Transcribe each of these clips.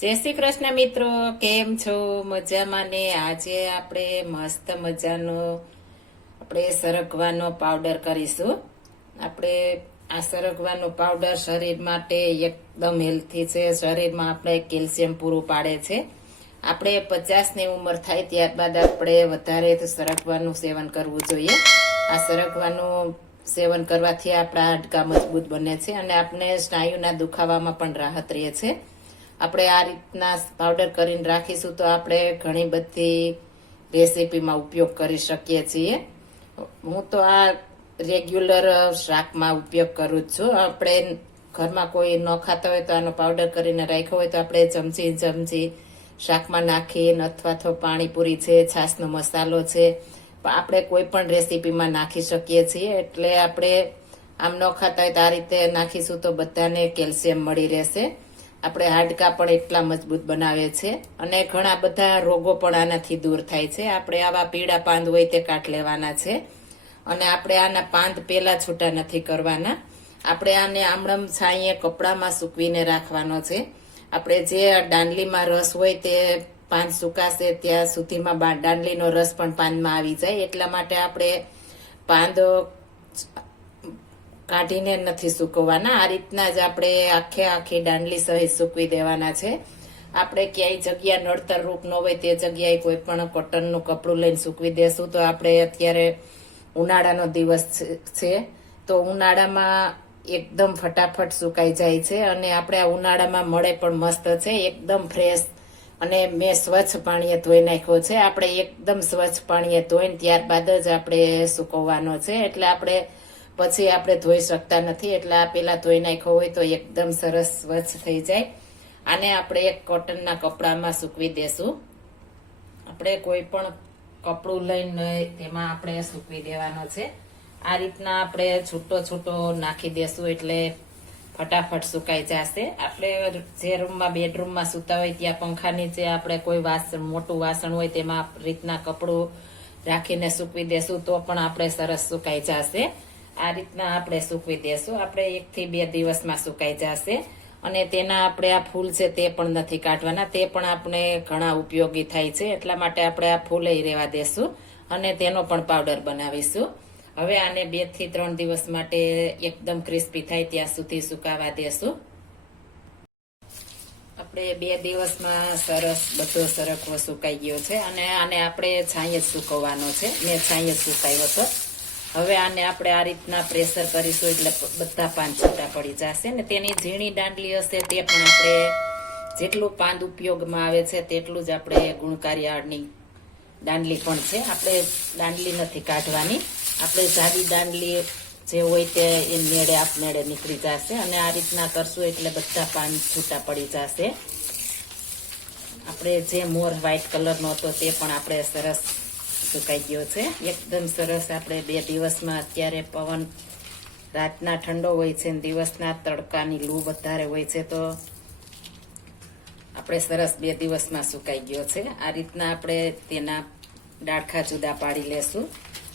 જય શ્રી કૃષ્ણ મિત્રો, કેમ છો? મજામાં ને આજે આપણે મસ્ત મજાનો, આપણે સરગવાનો પાવડર કરીશું. આપણે આ સરગવાનો પાવડર શરીર માટે એકદમ હેલ્થી છે. શરીરમાં આપણે કેલ્શિયમ પૂરું પાડે છે. આપણે પચાસની ઉંમર થાય ત્યારબાદ આપણે વધારે સરગવાનું સેવન કરવું જોઈએ. આ સરગવાનું સેવન કરવાથી આપણા હાડકા મજબૂત બને છે અને આપણે સ્નાયુના દુખાવામાં પણ રાહત રહે છે. આપણે આ રીતના પાવડર કરીને રાખીશું તો આપણે ઘણી બધી રેસીપીમાં ઉપયોગ કરી શકીએ છીએ. હું તો આ રેગ્યુલર શાકમાં ઉપયોગ કરું જ છું. આપણે ઘરમાં કોઈ ન ખાતા હોય તો આનો પાવડર કરીને રાખ્યો હોય તો આપણે ચમચી ચમચી શાકમાં નાખીને અથવા તો પાણીપુરી છે, છાશનો મસાલો છે, આપણે કોઈ પણ રેસીપીમાં નાખી શકીએ છીએ. એટલે આપણે આમ ન ખાતા હોય તો આ રીતે નાખીશું તો બધાને કેલ્શિયમ મળી રહેશે. આપણે હાડકા પણ એટલા મજબૂત બનાવે છે અને ઘણા બધા રોગો પણ આનાથી દૂર થાય છે. આપણે આવા પીળા પાંદ હોય તે કાઢ લેવાના છે અને આપણે આના પાંદ પેલા છૂટા નથી કરવાના. આપણે આને આમળમ છાંયે કપડામાં સૂકવીને રાખવાનો છે. આપણે જે દાંડલીમાં રસ હોય તે પાન સુકાશે ત્યાં સુધીમાં દાંડલીનો રસ પણ પાનમાં આવી જાય. એટલા માટે આપણે પાંદ કાઢીને નથી સૂકવવાના. આ રીતના જ આપણે આખે આખી દાંડલી સહિત સૂકવી દેવાના છે. આપણે ક્યાંય જગ્યા નડતર રૂપ ન હોય તે જગ્યાએ કોઈ પણ કોટનનું કપડું લઈને સૂકવી દેશું. તો આપણે અત્યારે ઉનાળાનો દિવસ છે- તો ઉનાળામાં એકદમ ફટાફટ સુકાઈ જાય છે અને આપણે આ ઉનાળામાં મળે પણ મસ્ત છે. એકદમ ફ્રેશ અને મેં સ્વચ્છ પાણીએ ધોઈ નાખ્યો છે. આપણે એકદમ સ્વચ્છ પાણીએ ધોઈને ત્યારબાદ જ આપણે સૂકવવાનો છે. એટલે આપણે પછી આપણે ધોઈ શકતા નથી, એટલે આ પેલા ધોઈ નાખ્યો હોય તો એકદમ સરસ સ્વચ્છ થઈ જાય. આને આપણે એક કોટનના કપડામાં સૂકવી દેશું. આપણે કોઈ પણ કપડું લઈને તેમાં આપણે સૂકવી દેવાનો છે. આ રીતના આપણે છૂટો છૂટો નાખી દેશું એટલે ફટાફટ સુકાઈ જશે. આપણે જે રૂમમાં, બેડરૂમમાં સૂતા હોય ત્યાં પંખા નીચે આપણે કોઈ વાસણ મોટું વાસણ હોય તેમાં રીતના કપડું રાખીને સૂકવી દેશું તો પણ આપણે સરસ સુકાઈ જશે. આ રીતના આપણે સૂકવી દેશું. આપણે એકથી બે દિવસમાં સુકાઈ જશે. અને તેના આપણે આ ફૂલ છે તે પણ નથી કાઢવાના. તે પણ આપણે ઘણા ઉપયોગી થાય છે. એટલા માટે આપણે આ ફૂલ રહેવા દેશું અને તેનો પણ પાવડર બનાવીશું. હવે આને બેથી ત્રણ દિવસ માટે એકદમ ક્રિસ્પી થાય ત્યાં સુધી સુકાવા દેશું. આપણે બે દિવસમાં સરસ બધો સરખવો સુકાઈ ગયો છે. અને આને આપણે છાંય જ સુકવવાનો છે. મેં છાંય જ સુકાવ્યો હતો. હવે આને આપણે આ રીતના પ્રેશર કરીશું એટલે બધા પાન છૂટા પડી જશે ને તેની ઝીણી દાંડલી હશે તે પણ આપણે જેટલું પાંદ ઉપયોગમાં આવે છે તેટલું જ આપણે ગુણકારી આડની દાંડલી પણ છે. આપણે દાંડલી નથી કાઢવાની. આપણે જાડી દાંડલી જે હોય તે એ મેળે આપમેળે નીકળી જશે અને આ રીતના કરશું એટલે બધા પાન છૂટા પડી જશે. આપણે જે મોર વ્હાઈટ કલરનો હતો તે પણ આપણે સરસ સુકાઈ ગયો છે. એકદમ સરસ આપણે બે દિવસમાં અત્યારે પવન રાતના ઠંડો હોય છે અને દિવસના તડકાની લૂ વધારે હોય છે તો આપણે સરસ બે દિવસમાં સુકાઈ ગયો છે. આ રીતના આપણે તેના ડાળખા જુદા પાડી લેશું.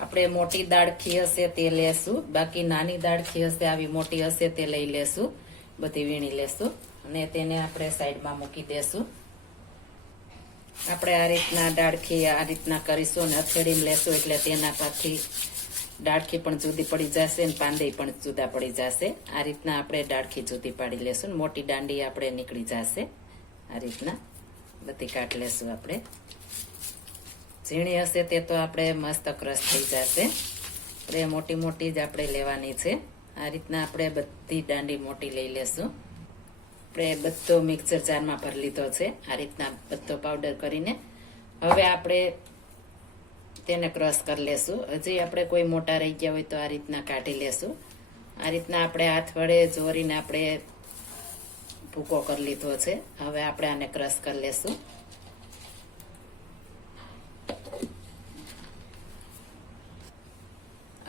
આપણે મોટી દાળખી હશે તે લેશું. બાકી નાની દાળખી હશે, આવી મોટી હશે તે લઈ લેશું. બધી વીણી લેશું અને તેને આપણે સાઈડમાં મૂકી દેશું. આપણે આ રીતના ડાળખી આ રીતના કરીશું અને અથેડીમાં લેશું એટલે તેના પાછી ડાળખી પણ જુદી પડી જશે અને પાંદઈ પણ જુદા પડી જશે. આ રીતના આપણે ડાળખી જુદી પાડી લેશું મોટી દાંડી આપણે નીકળી જશે. આ રીતના બધી કાટ લેશું આપણે. ઝીણી હશે તે તો આપણે મસ્ત ક્રશ થઈ જશે. આપણે મોટી મોટી જ આપણે લેવાની છે. આ રીતના આપણે બધી દાંડી મોટી લઈ લેશું. આપણે બધો મિક્સર જારમાં ભરી લીધો છે. આ રીતના બધો પાવડર કરીને. હવે આપણે તેને ક્રશ કરી લેશું. હજી આપણે કોઈ મોટા રહી ગયા હોય તો આ રીતના કાઢી લેશું. આ રીતના આપણે હાથ વડે જોરીને આપણે ભૂકો કરી લીધો છે. હવે આપણે આને ક્રશ કરી લેશું.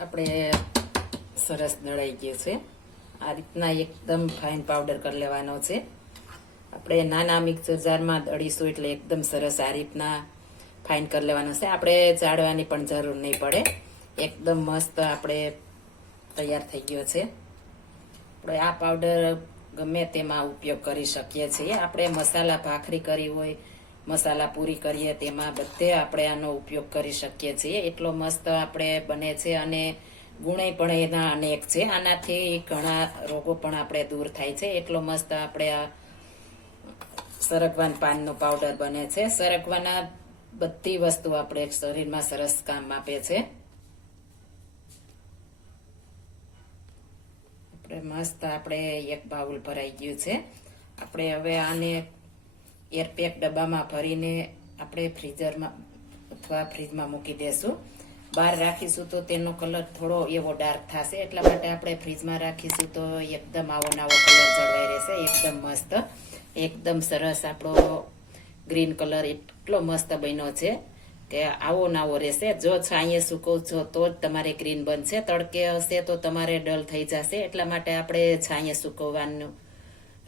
આપણે સરસ દળાઈ ગયું છે. આ રીતના એકદમ ફાઇન પાવડર કરી લેવાનો છે. આપણે નાના મિક્સર જારમાં દળીશું એટલે એકદમ સરસ આ રીતના ફાઇન કરી લેવાનો છે. આપણે જાળવાની પણ જરૂર નહીં પડે. એકદમ મસ્ત આપણે તૈયાર થઈ ગયો છે. આપણે આ પાવડર ગમે તેમાં ઉપયોગ કરી શકીએ છીએ. આપણે મસાલા ભાખરી કરી હોય, મસાલા પૂરી કરીએ તેમાં બધે આપણે આનો ઉપયોગ કરી શકીએ છીએ. એટલો મસ્ત આપણે બને છે અને ગુણે પણ એના અનેક છે. આનાથી ઘણા રોગો પણ આપણે દૂર થાય છે. એટલો મસ્ત આપણે આ સરગવાન પાનનો પાવડર બને છે. સરગવાના બધી વસ્તુ આપણે શરીરમાં સરસ કામ આપે છે. આપણે મસ્ત આપણે એક બાઉલ ભરાઈ ગયું છે. આપણે હવે આને એરપેક ડબ્બામાં ભરીને આપણે ફ્રીઝરમાં અથવા ફ્રીજમાં મૂકી દેશું. બહાર રાખીશું તો તેનો કલર થોડો એવો ડાર્ક થશે. એટલા માટે આપણે ફ્રીજમાં રાખીશું તો એકદમ આવો નવો કલર જળવાઈ રહેશે. એકદમ મસ્ત. એકદમ સરસ આપણો ગ્રીન કલર એટલો મસ્ત બન્યો છે કે આવો નાવો રહેશે. જો છાંયે સુકવશો તો જ તમારે ગ્રીન બનશે. તડકે હશે તો તમારે ડલ થઈ જશે. એટલા માટે આપણે છાંયે સુકવવાનું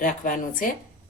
રાખવાનું છે.